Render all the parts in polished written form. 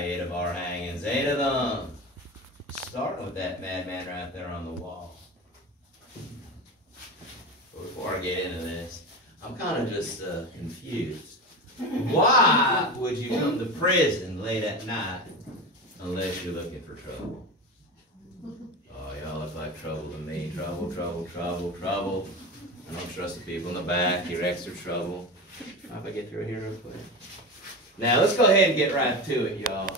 8 of our hangings, 8 of them. Starting with that madman right there on the wall. But before I get into this, I'm kind of just confused. Why would you come to prison late at night unless you're looking for trouble? Oh, y'all look like trouble to me. Trouble, trouble, trouble, trouble. I don't trust the people in the back. You're extra trouble. How if I get through here real quick? Now, let's go ahead and get right to it, y'all.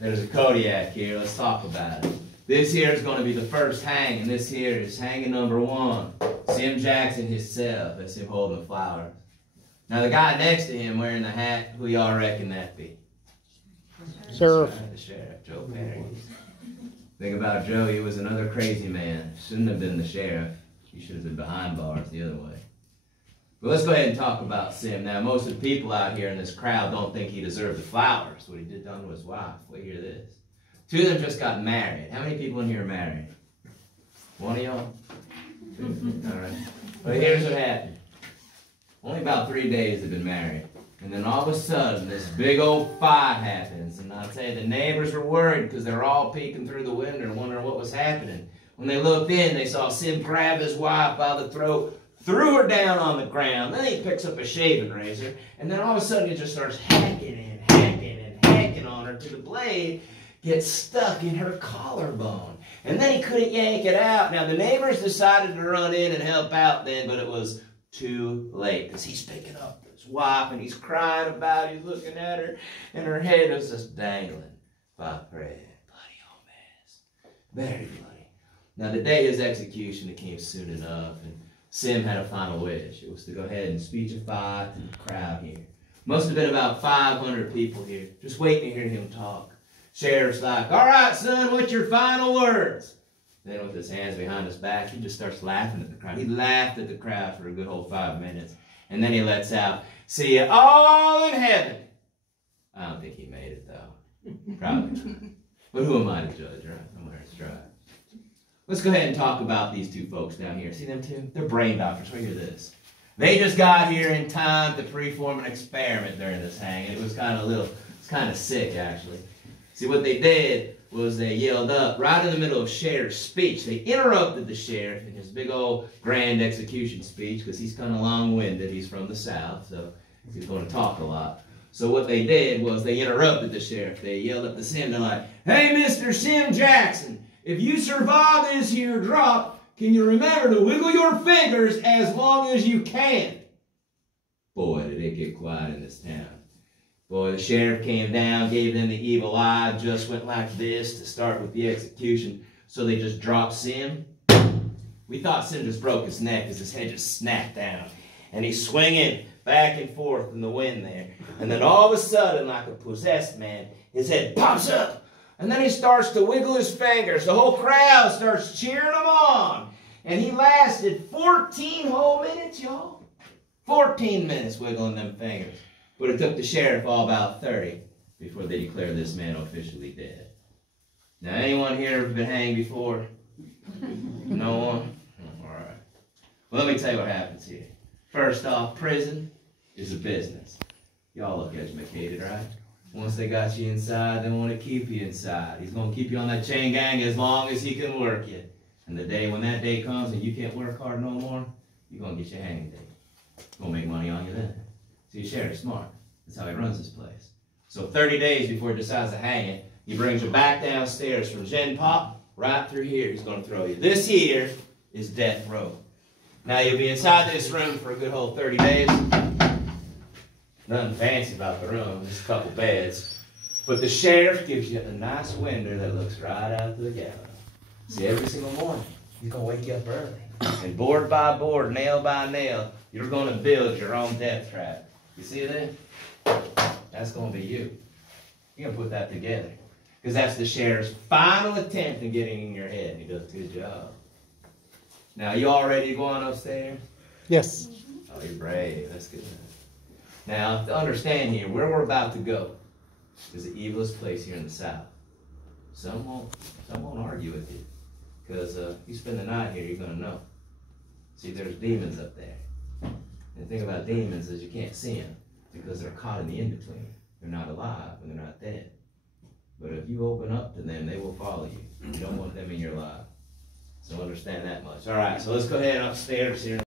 There's a Kodiak here. Let's talk about it. This here is going to be the first hanging. This here is hanging number 1. Sim Jackson himself. That's him holding the flowers. Now, the guy next to him wearing the hat, who y'all reckon that be? Sheriff. Right, the sheriff, Joe Perry. Think about Joe. He was another crazy man. Shouldn't have been the sheriff. He should have been behind bars the other way. But let's go ahead and talk about Sim. Now, most of the people out here in this crowd don't think he deserved the flowers, what he did done to his wife. Wait, hear this. 2 of them just got married. How many people in here are married? 1 of y'all? 2? All right. Well, here's what happened. Only about 3 days they've been married. And then all of a sudden, this big old fight happens. And I'll tell you, the neighbors were worried because they were all peeking through the window and wondering what was happening. When they looked in, they saw Sim grab his wife by the throat, threw her down on the ground. Then he picks up a shaving razor, and then all of a sudden he just starts hacking and hacking and hacking on her till the blade gets stuck in her collarbone. And then he couldn't yank it out. Now, the neighbors decided to run in and help out then, but it was too late because he's picking up his wife, and he's crying about it. He's looking at her, and her head is just dangling by a thread. Bloody old mess. Very bloody. Now, the day of his execution, it came soon enough, and Sim had a final wish. It was to go ahead and speechify to the crowd here. Must have been about 500 people here, just waiting to hear him talk. Sheriff's like, "All right, son, what's your final words?" Then with his hands behind his back, he just starts laughing at the crowd. He laughed at the crowd for a good whole 5 minutes. And then he lets out, "See you all in heaven." I don't think he made it, though. Probably not. But who am I to judge, right? I'm where it's dry. Let's go ahead and talk about these 2 folks down here. See them 2? They're brain doctors. Look at this. They just got here in time to perform an experiment during this hanging. It was kind of sick, actually. See, what they did was they yelled up right in the middle of Sheriff's speech. They interrupted the sheriff in his big old grand execution speech because he's kind of long-winded. He's from the South, so he's going to talk a lot. So what they did was they interrupted the sheriff. They yelled up to Sim. They're like, "Hey, Mr. Sim Jackson, if you survive this here drop, can you remember to wiggle your fingers as long as you can?" Boy, did it get quiet in this town. Boy, the sheriff came down, gave them the evil eye, just went like this to start with the execution. So they just dropped Sim. We thought Sim just broke his neck because his head just snapped down. And he's swinging back and forth in the wind there. And then all of a sudden, like a possessed man, his head pops up. And then he starts to wiggle his fingers. The whole crowd starts cheering him on. And he lasted 14 whole minutes, y'all. 14 minutes wiggling them fingers. But it took the sheriff all about 30 before they declared this man officially dead. Now, anyone here ever been hanged before? No one? All right. Well, let me tell you what happens here. First off, prison is a business. Y'all look educated, right? Once they got you inside, they want to keep you inside. He's going to keep you on that chain gang as long as he can work you. And the day when that day comes and you can't work hard no more, you're going to get your hanging day. He's going to make money on you then. See, sheriff's smart. That's how he runs this place. So 30 days before he decides to hang it, he brings you back downstairs from Gen Pop right through here. He's going to throw you. This here is death row. Now, you'll be inside this room for a good whole 30 days. Nothing fancy about the room, just a couple beds. But the sheriff gives you a nice window that looks right out to the gallows. See, every single morning, he's going to wake you up early. And board by board, nail by nail, you're going to build your own death trap. You see that? That's going to be you. You're going to put that together. Because that's the sheriff's final attempt in getting in your head. And he does a good job. Now, you all ready to go on upstairs? Yes. Oh, you're brave. That's good. Now, to understand here, where we're about to go is the evilest place here in the South. Some won't argue with you. Because you spend the night here, you're going to know. See, there's demons up there. And the thing about demons is you can't see them because they're caught in the in-between. They're not alive and they're not dead. But if you open up to them, they will follow you. You don't want them in your life. So understand that much. All right, so let's go ahead upstairs here.